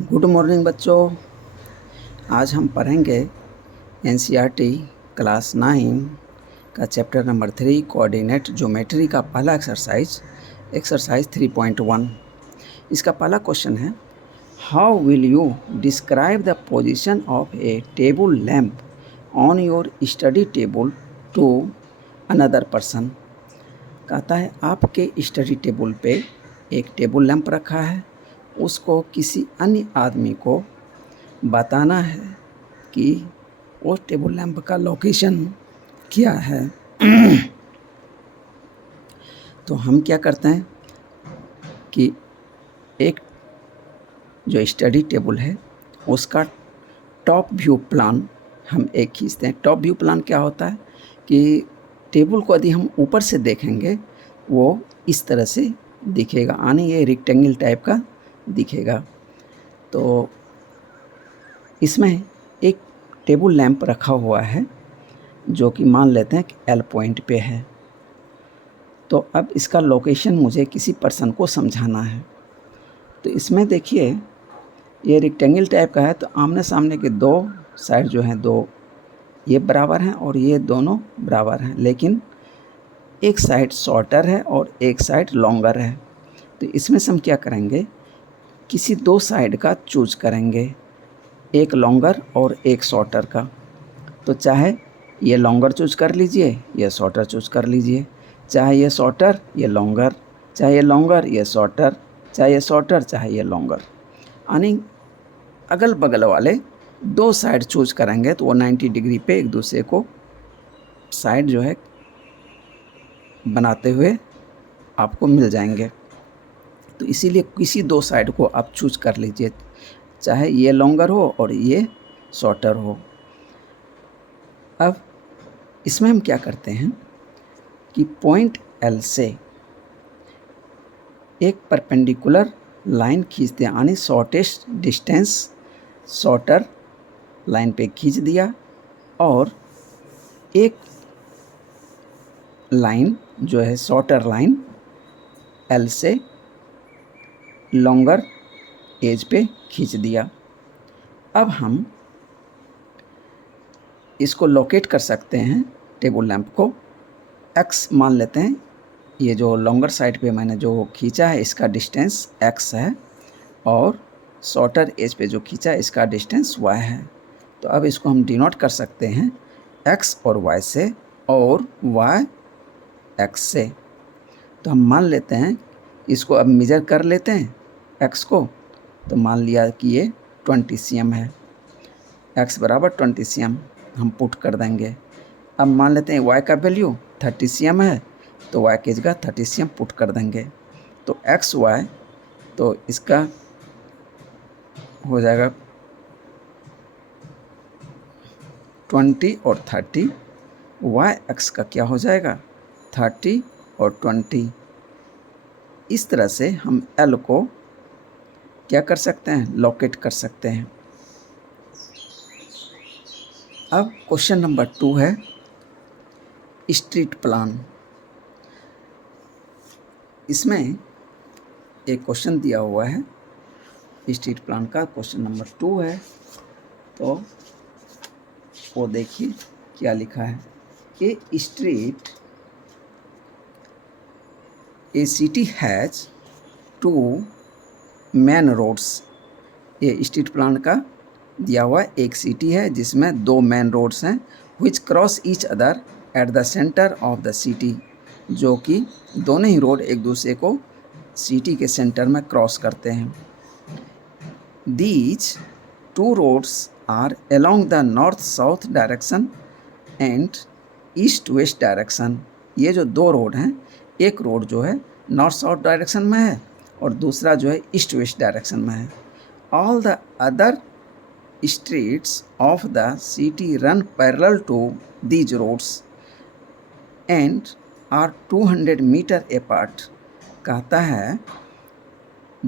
Good morning बच्चों। आज हम पढ़ेंगे एनसीईआरटी क्लास 9 का चैप्टर नंबर 3 कोऑर्डिनेट ज्योमेट्री का पहला एक्सरसाइज 3.1। इसका पहला क्वेश्चन है, how will you describe the position of a table lamp on your study table to another person. कहता है आपके स्टडी टेबल पे एक टेबल लैंप रखा है, उसको किसी अन्य आदमी को बताना है कि वो टेबल लैंप का लोकेशन क्या है। तो हम क्या करते हैं कि एक जो स्टडी टेबल है उसका टॉप व्यू प्लान हम एक खींचते हैं। टॉप व्यू प्लान क्या होता है कि टेबल को यदि हम ऊपर से देखेंगे वो इस तरह से दिखेगा, यानी ये रेक्टेंगल टाइप का दिखेगा। तो इसमें एक टेबल लैंप रखा हुआ है जो कि मान लेते हैं कि एल पॉइंट पे है। तो अब इसका लोकेशन मुझे किसी पर्सन को समझाना है। तो इसमें देखिए ये रेक्टेंगल टाइप का है, तो आमने सामने के दो साइड जो हैं, दो ये बराबर हैं और ये दोनों बराबर हैं, लेकिन एक साइड शॉर्टर है और एक साइड लॉन्गर है। तो इसमें से हम क्या करेंगे, किसी दो साइड का चूज करेंगे, एक लॉन्गर और एक शॉर्टर का। तो चाहे ये लॉन्गर चूज कर लीजिए, ये शॉर्टर चूज कर लीजिए, चाहे ये शॉर्टर ये लॉन्गर, चाहे ये लॉन्गर ये शॉर्टर, चाहे ये शॉर्टर चाहे ये लॉन्गर, यानी अगल बगल वाले दो साइड चूज करेंगे तो वो 90 डिग्री पे एक दूसरे को साइड जो है बनाते हुए आपको मिल जाएंगे। तो इसीलिए किसी दो साइड को आप चूज कर लीजिए, चाहे ये लॉन्गर हो और ये शॉर्टर हो। अब इसमें हम क्या करते हैं कि पॉइंट एल से एक परपेंडिकुलर लाइन खींचते हैं, यानी शॉर्टेस्ट डिस्टेंस शॉर्टर लाइन पे खींच दिया और एक लाइन जो है शॉर्टर लाइन एल से लॉन्गर एज पे खींच दिया। अब हम इसको लोकेट कर सकते हैं, टेबल लैंप को एक्स मान लेते हैं। ये जो लॉन्गर साइड पे मैंने जो खींचा है इसका डिस्टेंस एक्स है और शॉर्टर एज पे जो खींचा है इसका डिस्टेंस वाई है। तो अब इसको हम डिनोट कर सकते हैं एक्स और वाई से और वाई एक्स से। तो हम मान लेते हैं, इसको अब मेजर कर लेते हैं एक्स को। तो मान लिया कि ये 20 cm है, एक्स बराबर 20 cm हम पुट कर देंगे। अब मान लेते हैं वाई का वैल्यू 30 cm है, तो वाई की जगह 30 cm पुट कर देंगे। तो एक्स वाई, तो इसका हो जाएगा 20 और 30, वाई एक्स का क्या हो जाएगा 30 और 20। इस तरह से हम एल को क्या कर सकते हैं, लोकेट कर सकते हैं। अब क्वेश्चन नंबर 2 है स्ट्रीट प्लान। इसमें एक क्वेश्चन दिया हुआ है स्ट्रीट प्लान का, क्वेश्चन नंबर 2 है। तो वो देखिए क्या लिखा है, ए सिटी हैज 2 मेन रोड्स। ये स्ट्रीट प्लान का दिया हुआ एक सिटी है जिसमें 2 मेन रोड्स हैं, विच cross each other at the centre of the city, जो कि दोनों ही रोड एक दूसरे को सिटी के सेंटर में क्रॉस करते हैं। These 2 roads are along the north south direction and east west direction. ये जो 2 रोड हैं, एक रोड जो है नॉर्थ साउथ डायरेक्शन में है और दूसरा जो है ईस्ट वेस्ट डायरेक्शन में है। All the other streets of the city run parallel to these roads and are 200 meter apart। कहता है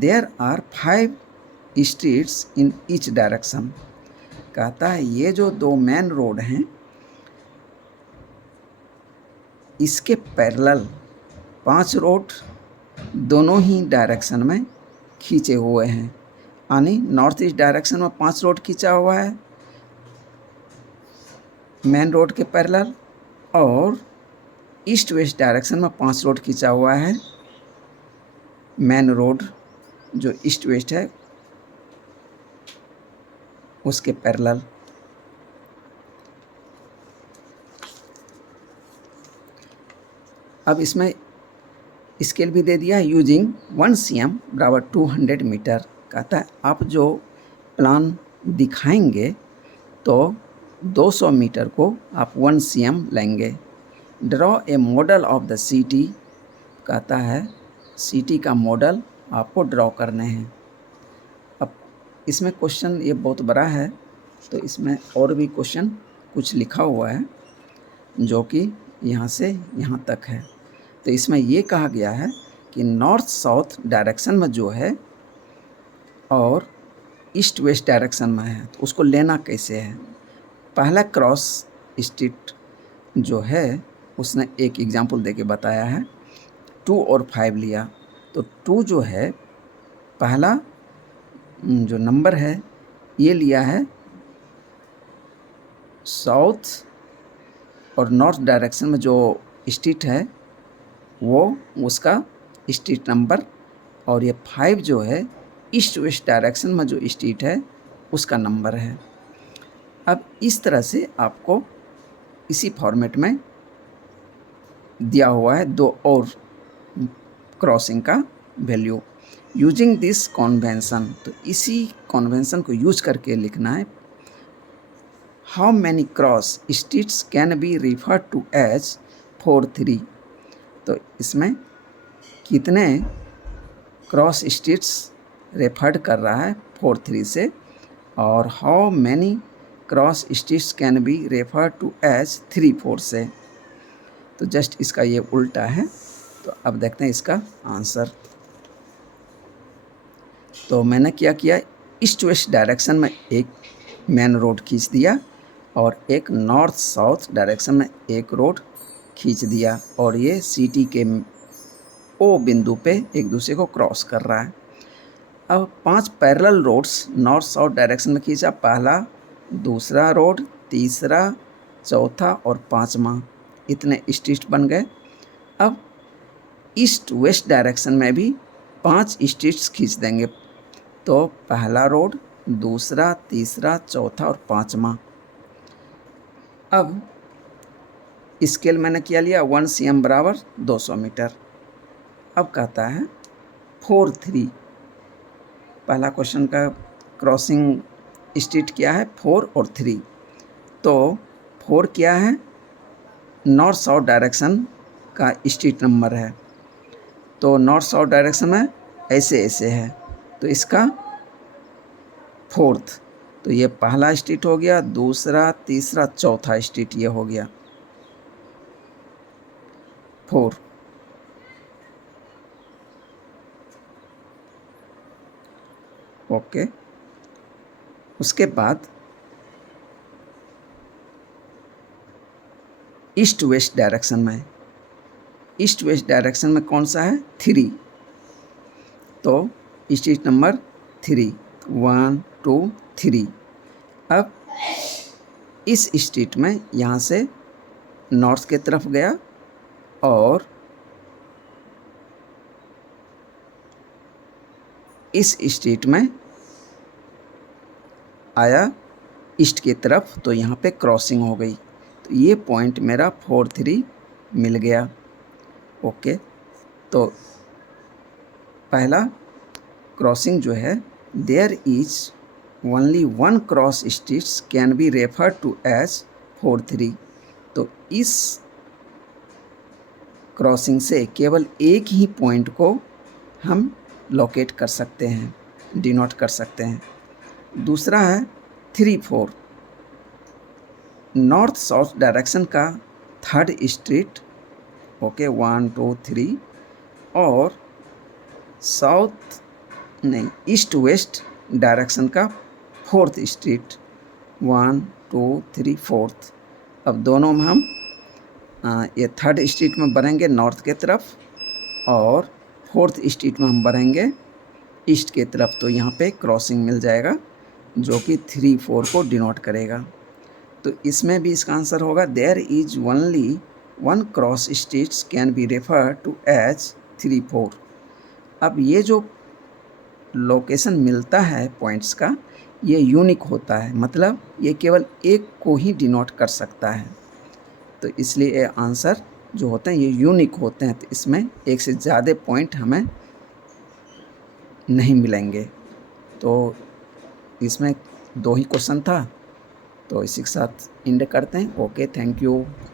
there are 5 streets in each direction। कहता है ये जो 2 मेन रोड हैं इसके पैरेलल 5 रोड दोनों ही डायरेक्शन में खींचे हुए हैं। यानी नॉर्थ ईस्ट डायरेक्शन में 5 रोड खींचा हुआ है मेन रोड के पैरेलल, और ईस्ट वेस्ट डायरेक्शन में 5 रोड खींचा हुआ है मेन रोड जो ईस्ट वेस्ट है उसके पैरेलल। अब इसमें स्केल भी दे दिया है यूजिंग 1 cm बराबर 200 मीटर। कहता है आप जो प्लान दिखाएंगे तो 200 मीटर को आप 1 cm लेंगे। Draw a model of the city, कहता है सिटी का मॉडल आपको ड्रॉ करने हैं। अब इसमें क्वेश्चन ये बहुत बड़ा है तो इसमें और भी क्वेश्चन कुछ लिखा हुआ है जो कि यहाँ से यहाँ तक है। तो इसमें ये कहा गया है कि नॉर्थ साउथ डायरेक्शन में जो है और ईस्ट वेस्ट डायरेक्शन में है तो उसको लेना कैसे है। पहला क्रॉस स्ट्रीट जो है उसने एक एग्जांपल देके बताया है, 2 और 5 लिया। तो 2 जो है पहला जो नंबर है ये लिया है साउथ और नॉर्थ डायरेक्शन में जो स्ट्रीट है वो उसका स्ट्रीट नंबर, और ये 5 जो है ईस्ट वेस्ट डायरेक्शन में जो स्ट्रीट है उसका नंबर है। अब इस तरह से आपको इसी फॉर्मेट में दिया हुआ है 2 और क्रॉसिंग का वैल्यू। यूजिंग दिस कन्वेंशन, तो इसी कन्वेंशन को यूज करके लिखना है। How many cross streets can be refer to as 4 3, तो इसमें कितने क्रॉस स्ट्रीट्स रेफर्ड कर रहा है 4 3 से, और how many cross streets can be refer to as 3 4 से। तो जस्ट इसका ये उल्टा है। तो अब देखते हैं इसका आंसर। तो मैंने क्या किया, ईस्ट वेस्ट डायरेक्शन में एक मेन रोड खींच दिया और एक नॉर्थ साउथ डायरेक्शन में एक रोड खींच दिया, और ये सिटी के ओ बिंदु पे एक दूसरे को क्रॉस कर रहा है। अब 5 parallel roads north south direction में खींचा, पहला, दूसरा रोड, तीसरा, चौथा और 5वां, इतने स्ट्रीट बन गए। अब ईस्ट वेस्ट डायरेक्शन में भी 5 स्ट्रीट्स खींच देंगे, तो पहला रोड, दूसरा, तीसरा, चौथा और 5वां। अब स्केल मैंने क्या लिया, 1 cm बराबर 200 मीटर। अब कहता है 4 3, पहला क्वेश्चन का क्रॉसिंग स्ट्रीट क्या है, 4 और 3। तो 4 क्या है, नॉर्थ साउथ डायरेक्शन का स्ट्रीट नंबर है, तो नॉर्थ साउथ डायरेक्शन में ऐसे ऐसे है, तो इसका 4th, तो ये पहला स्ट्रीट हो गया, दूसरा, तीसरा, चौथा स्ट्रीट ये हो गया 4। ओके, उसके बाद ईस्ट वेस्ट डायरेक्शन में, ईस्ट वेस्ट डायरेक्शन में कौन सा है, 3, तो स्ट्रीट नंबर 3, 1 2 3। अब इस स्ट्रीट में यहाँ से नॉर्थ के तरफ गया और इस स्ट्रीट में आया ईस्ट की तरफ, तो यहाँ पे क्रॉसिंग हो गई, तो ये पॉइंट मेरा 4 3 मिल गया। ओके, तो पहला क्रॉसिंग जो है, there is only 1 cross streets can be refer to as 4 3, तो इस क्रॉसिंग से केवल एक ही पॉइंट को हम लोकेट कर सकते हैं, डिनोट कर सकते हैं। दूसरा है 3 4, नॉर्थ साउथ डायरेक्शन का 3rd स्ट्रीट, ओके 1 2 3, और साउथ नहीं ईस्ट वेस्ट डायरेक्शन का 4th स्ट्रीट, 1 2 3 4th। अब दोनों में हम ये 3rd स्ट्रीट में बढ़ेंगे नॉर्थ के तरफ, और 4th स्ट्रीट में हम बढ़ेंगे ईस्ट के तरफ, तो यहाँ पे क्रॉसिंग मिल जाएगा जो कि 3 4 को डिनोट करेगा। तो इसमें भी इसका आंसर होगा there is only one cross streets can be refer to as 3 4। अब ये जो लोकेशन मिलता है पॉइंट्स का, ये यूनिक होता है, मतलब ये केवल एक को ही डिनोट कर सकता है। तो इसलिए ये आंसर जो होते हैं ये यूनिक होते हैं, तो इसमें एक से ज़्यादा पॉइंट हमें नहीं मिलेंगे। तो इसमें 2 ही क्वेश्चन था, तो इसी के साथ एंड करते हैं। Okay, thank you.